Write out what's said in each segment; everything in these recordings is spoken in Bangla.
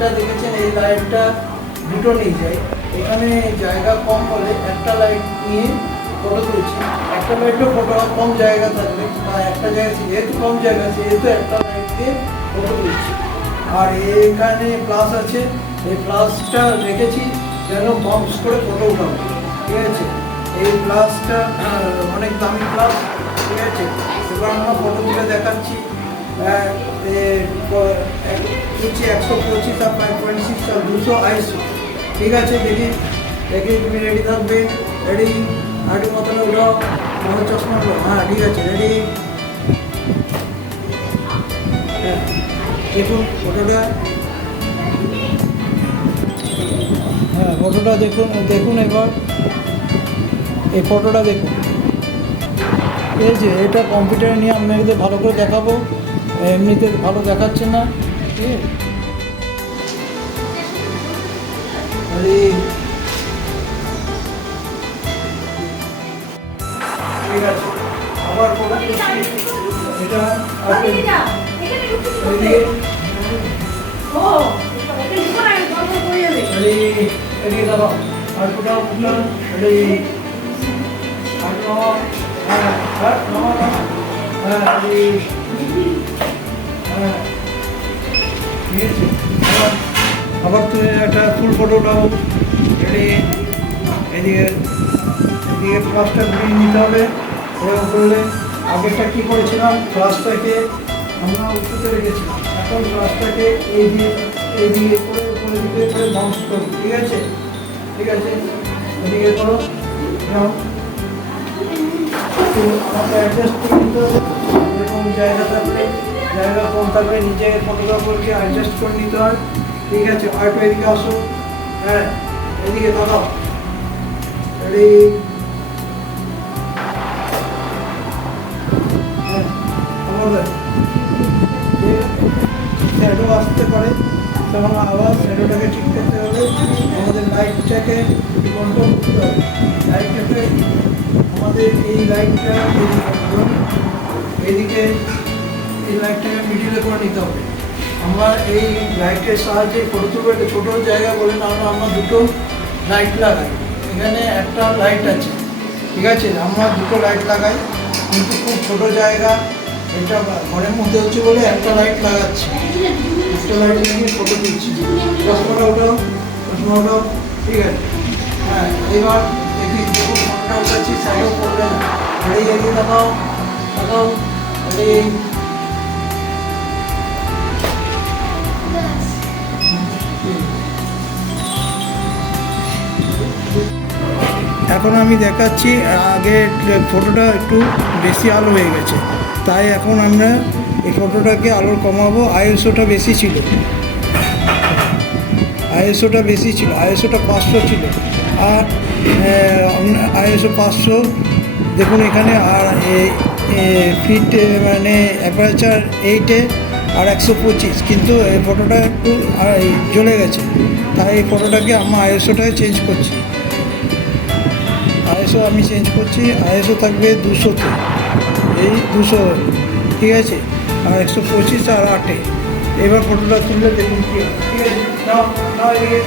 লাইটটা দেখেছেন, এই লাইটটা দুটো নিয়ে যায়। এখানে জায়গা কম হলে একটা লাইট নিয়ে ফটো তুলছি। একটা লাইটও ফটো কম জায়গা থাকবে, একটা জায়গায় যেহেতু কম জায়গা সেহেতু একটা লাইট দিয়ে ফটো তুলছি। আর এখানে প্লাস আছে, এই প্লাসটা রেখেছি যেন বাউন্স করে ফটো উঠাবো, ঠিক আছে। এই প্লাসটা অনেক দামি প্লাস, ঠিক আছে। এবার আমরা ফটো তুলে দেখাচ্ছি। 125 আর 5.6 আর 200 ISO, ঠিক আছে। দেখি তুমি রেডি থাকবে। রেডি, আরেকটু মতন উঠাও, আমার চশমা উঠাও। হ্যাঁ ঠিক আছে, রেডি। হ্যাঁ দেখুন ফটোটা, হ্যাঁ ফটোটা দেখুন এবার এই ফটোটা দেখুন। এই যে এটা কম্পিউটারে নিয়ে আপনাদের ভালো করে দেখাবো, এমনিতে ভালো দেখাচ্ছে না, ঠিক আছে। আবার এটা আর কোথাও উঠলাম, আবার তুমি একটা ফুল ফটো উঠাও। এদিকে ফ্লাশটা ঘুরিয়ে নিতে হবে। এরকম করলে আগেরটা কী করেছিলাম, ফ্লাশটাকে আমরা উঁচুতে রেখেছিলাম, এখন ফ্লাশটাকে এইদিকে করে উপরের দিকে করে বাউন্স করো, ঠিক আছে। ঠিক আছে, এদিকে করো। আমাকে অ্যাডজাস্ট করে নিতে হবে। এরকম জায়গা থাকলে, জায়গা কম থাকলে নিজে ফটোগ্রাফারকে অ্যাডজাস্ট করে নিতে হয়, ঠিক আছে। আর একটু এদিকে আসো, হ্যাঁ এদিকে দাঁড়াও। রেডি, হ্যাঁ আমাদের শ্যাডো আসতে পারে, তখন আবার শ্যাডোটাকে ঠিক করতে হবে। আমাদের লাইটটাকে কন্ট্রোল করতে হবে। লাইটটাকে আমাদের এই লাইটটা এইদিকে, এই লাইটটাকে মিডিলে করে নিতে হবে। আমরা এই লাইটের সাহায্যে ফটো তুলবো। একটা ছোটো জায়গা বলে আমরা দুটো লাইট লাগাই। এখানে একটা লাইট আছে, ঠিক আছে। আমরা দুটো লাইট লাগাই, কিন্তু খুব ছোটো জায়গা, এটা ঘরের মধ্যে হচ্ছে বলে একটা লাইট লাগাচ্ছি। একটা লাইট লাগিয়ে ফটো তুলছি। চশমাটা ওঠাও, ঠিক আছে। হ্যাঁ এবার দেখি দেখুন ফটোটা উঠাচ্ছি, সাইডও করবে না। এগিয়ে দেখাও, এখন আমি দেখাচ্ছি। আগে ফটোটা একটু বেশি আলো হয়ে গেছে, তাই এখন আমরা এই ফটোটাকে আলো কমাবো। আইএসওটা বেশি ছিল, আইএসওটা 500 ছিল। আর আইএসও 500 দেখুন এখানে। আর ফিট মানে অ্যাপারচার 8-এ আর 125, কিন্তু এই ফটোটা একটু জ্বলে গেছে, তাই এই ফটোটাকে আমরা আইএসওটাকে চেঞ্জ করছি। আইএসও আমি চেঞ্জ করছি। আইএসও থাকবে 200-তে, এই 200, ঠিক আছে। আর 125 আর 8-এ। এবার ফটোটা তুললে দেখুন কী হয়, ঠিক আছে। নাও এদিকে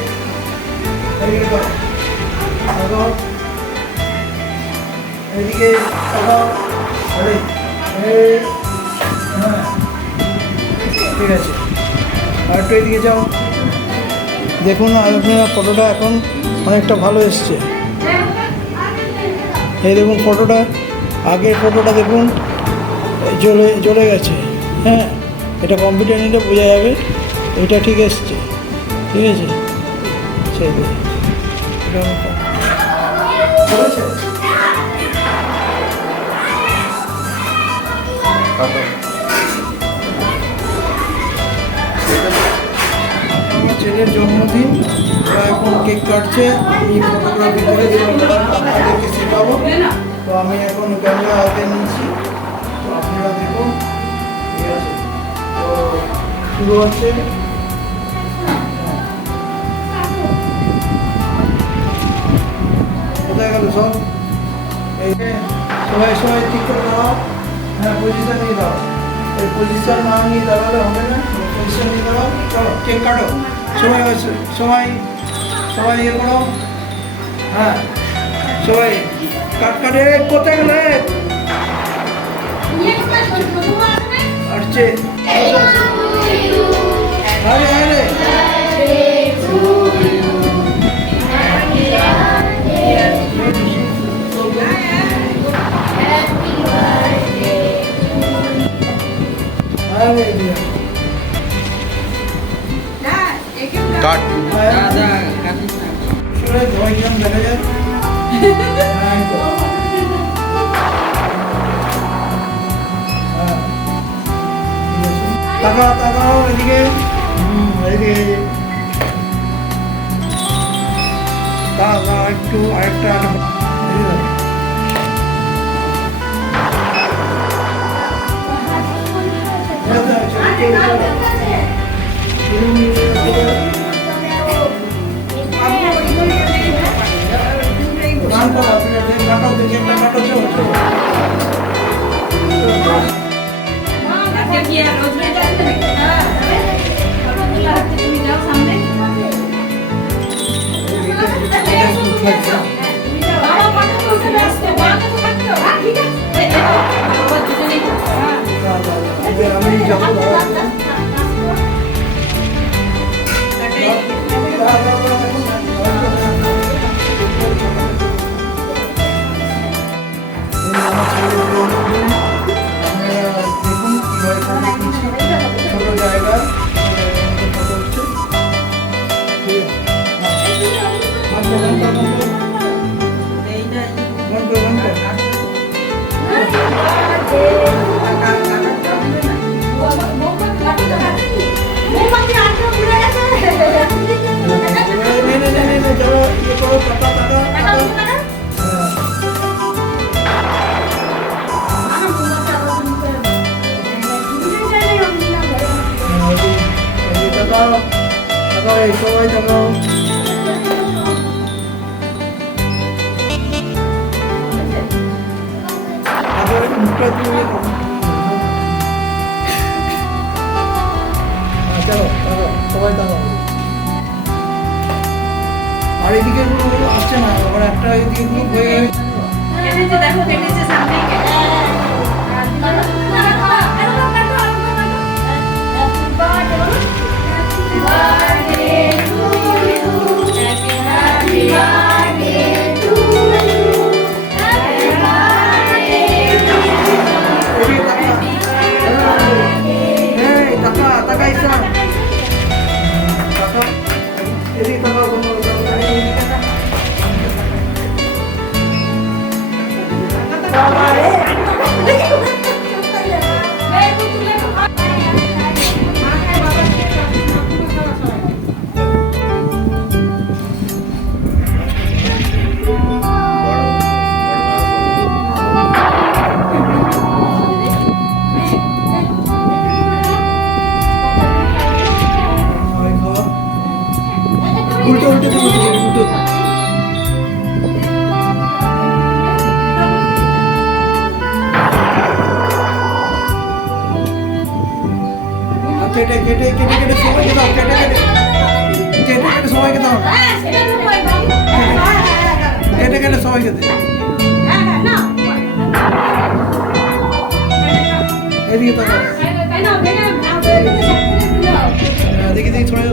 এদিকে হ্যাঁ ঠিক আছে। আর একটু এদিকে যাও, দেখুন আপনারা ফটোটা এখন অনেকটা ভালো এসছে। এই দেখুন ফটোটা, আগের ফটোটা দেখুন জ্বলে গেছে। হ্যাঁ এটা কম্পিউটার নিলে বোঝা যাবে, এটা ঠিক এসছে, ঠিক আছে। সেই আমার ছেলের জন্মদিন, ওরা এখন কেক কাটছে। আমি ফটোগ্রাফি করে তাদেরকে শেখাবো। তো আমি এখন ক্যামেরা হাতে নিয়েছি, তো আপনারা দেখুন, ঠিক আছে। তো শুরু হচ্ছে। কোথায় গেল সব? এই সবাই ঠিক করে দাও। হ্যাঁ পজিশন নিয়ে দাও। এই পজিশন না নিয়ে দাঁড়ালে হবে না, পজিশন নিয়ে দাঁড়াও। চলো কেক কাটো। সবাই সবাই সবাই ইয়ে করো। হ্যাঁ সবাই কাটে কোথায় গেলে আসছে। আরে আরে কাট দেখা যায়। তাকাও এদিকে। এদিকে তাকাও একটু আরেকটা আমি যাবো ছোট জায়গা সবাই তাকাও। মুখটা দিয়ে চলো সবাই তাকাও। আর এদিকে আসছে না, আবার একটা এদিকে গ্রুপ হয়ে দেখো দেখেছে সামনে উল্টো উল্টো উল্টো কেটে কেটে কেটে কেটে সবাইকে দাও, কেটে কেটে কেটে কেটে সবাইকে দাও, কেটে কেটে সবাইকে দে। এদিকে তাকাও, দেখি দেখি ছড়ে